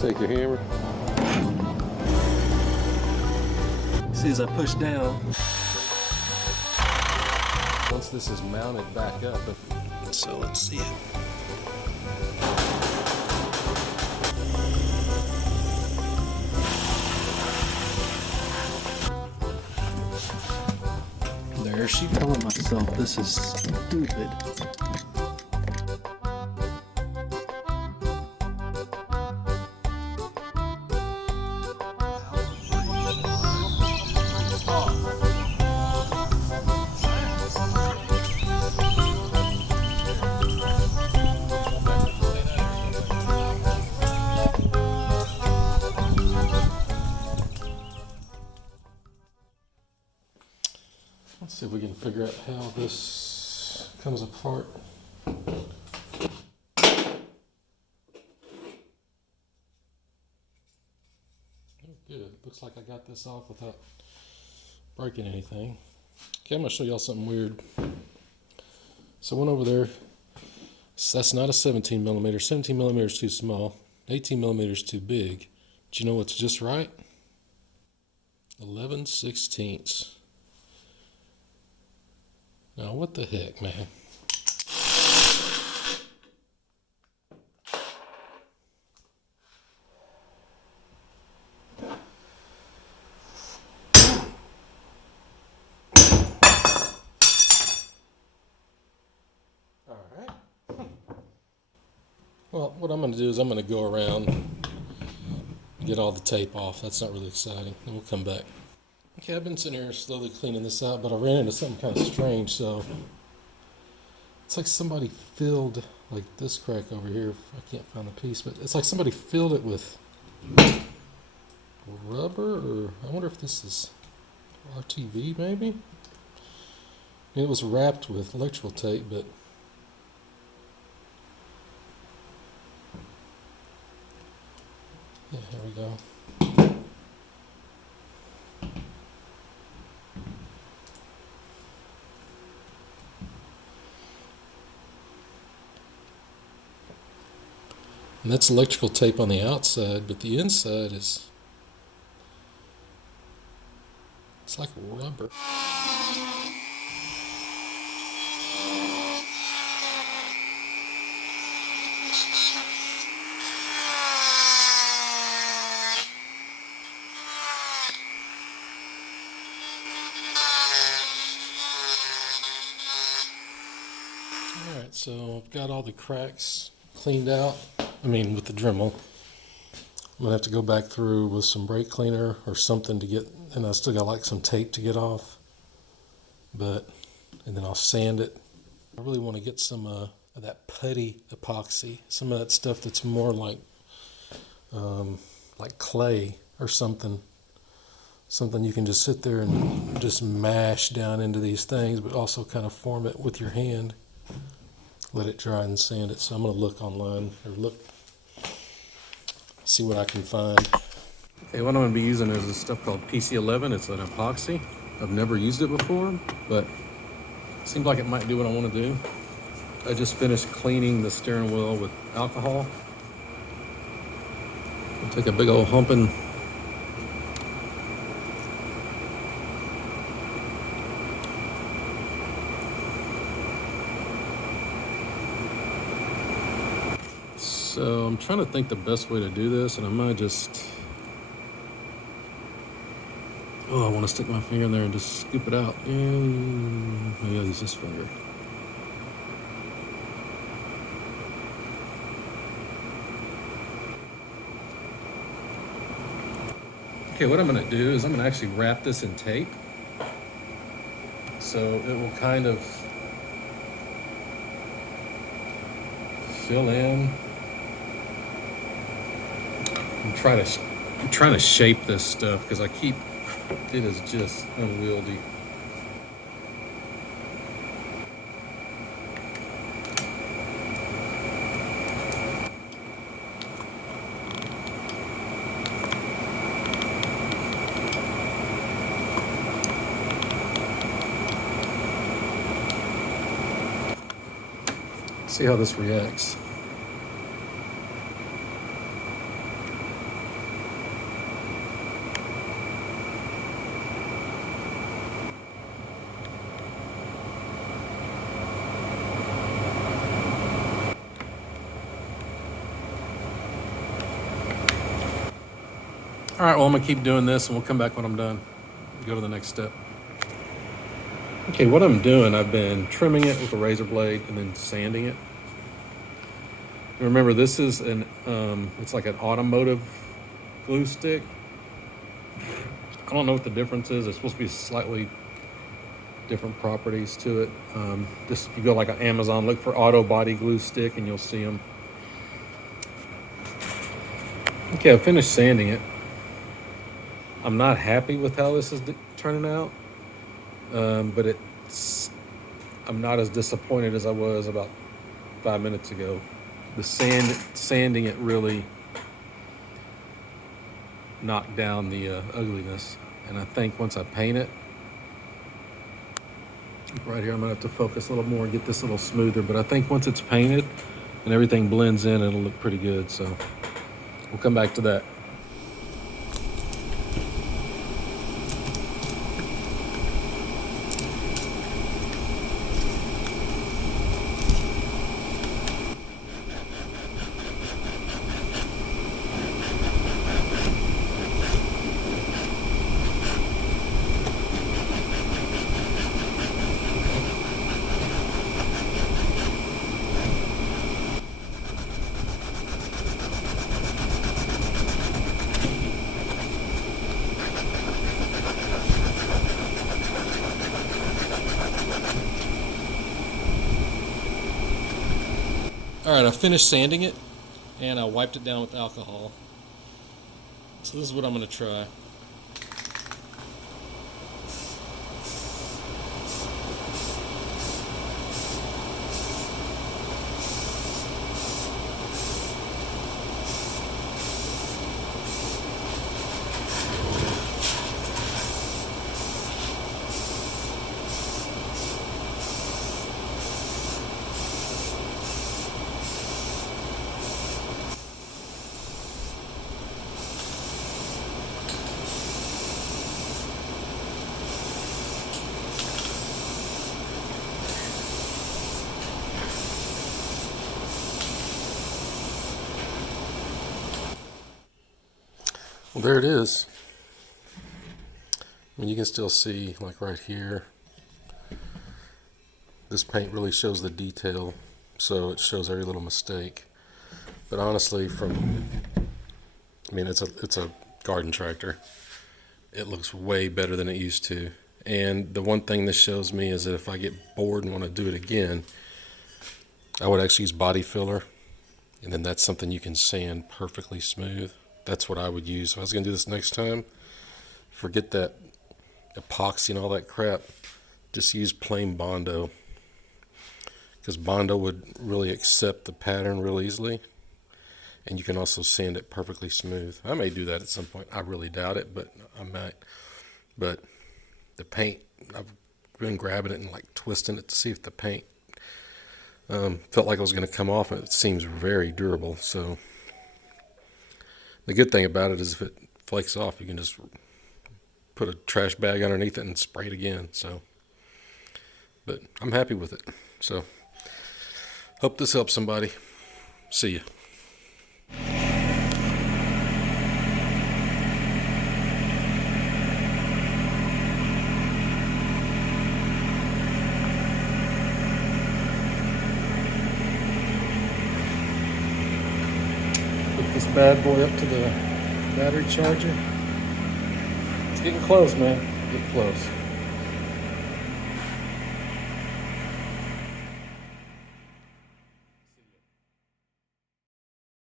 Take your hammer. See, as I push down, once this is mounted back up, so let's see it. There she telling myself this is stupid. Let's see if we can figure out how this comes apart. Good. Looks like I got this off without breaking anything. Okay, I'm going to show y'all something weird. So I went over there. So that's not a 17 millimeter. 17 millimeter is too small. 18 millimeter is too big. Do you know what's just right? 11/16. Now, what the heck, man? All right. Well, what I'm going to do is I'm going to go around, get all the tape off. That's not really exciting. And we'll come back. Okay, I've been sitting here slowly cleaning this out, but I ran into something kind of strange. So it's like somebody filled, like this crack over here. I can't find the piece, but it's like somebody filled it with rubber, or I wonder if this is RTV maybe? I mean, it was wrapped with electrical tape, but yeah, here we go. And that's electrical tape on the outside, but the inside is, it's like rubber. Alright, so I've got all the cracks cleaned out. I mean, with the Dremel. I'm gonna have to go back through with some brake cleaner or something to get, and I still got like some tape to get off, and then I'll sand it. I really want to get some of that putty epoxy, some of that stuff that's more like clay or something you can just sit there and just mash down into these things, but also kind of form it with your hand. Let it dry and sand it. So I'm going to look online, or see what I can find. Okay, what I'm going to be using is this stuff called PC11. It's an epoxy. I've never used it before, but it seems like it might do what I want to do. I just finished cleaning the steering wheel with alcohol. I'll take a big old humping So I'm trying to think the best way to do this, and I might just, I want to stick my finger in there and just scoop it out. Maybe I'll use this finger. Okay, what I'm going to do is I'm going to actually wrap this in tape, so it will kind of fill in. I'm trying to shape this stuff because it is just unwieldy. See how this reacts. All right, well, I'm gonna keep doing this and we'll come back when I'm done. Go to the next step. Okay, what I'm doing, I've been trimming it with a razor blade and then sanding it. Remember, this is it's like an automotive glue stick. I don't know what the difference is. It's supposed to be slightly different properties to it. Just if you go like on Amazon, look for autobody glue stick and you'll see them. Okay, I finished sanding it. I'm not happy with how this is turning out, but I'm not as disappointed as I was about 5 minutes ago. The sanding it really knocked down the ugliness, and I think once I paint it, right here I'm gonna have to focus a little more and get this a little smoother, but I think once it's painted and everything blends in, it'll look pretty good, so we'll come back to that. All right, I finished sanding it and I wiped it down with alcohol. So this is what I'm going to try. Well, there it is. I mean, you can still see, like right here, this paint really shows the detail, so it shows every little mistake. But honestly, I mean, it's a garden tractor. It looks way better than it used to. And the one thing this shows me is that if I get bored and want to do it again, I would actually use body filler, and then that's something you can sand perfectly smooth. That's what I would use if I was going to do this next time. Forget that epoxy and all that crap. Just use plain bondo, because bondo would really accept the pattern real easily, and you can also sand it perfectly smooth. I may do that at some point. I really doubt it, but I might. But the paint, I've been grabbing it and like twisting it to see if the paint felt like it was going to come off, and it seems very durable. So the good thing about it is if it flakes off, you can just put a trash bag underneath it and spray it again. So, but I'm happy with it. So hope this helps somebody. See ya. Put this bad boy up to the battery charger. It's getting close, man. Getting close.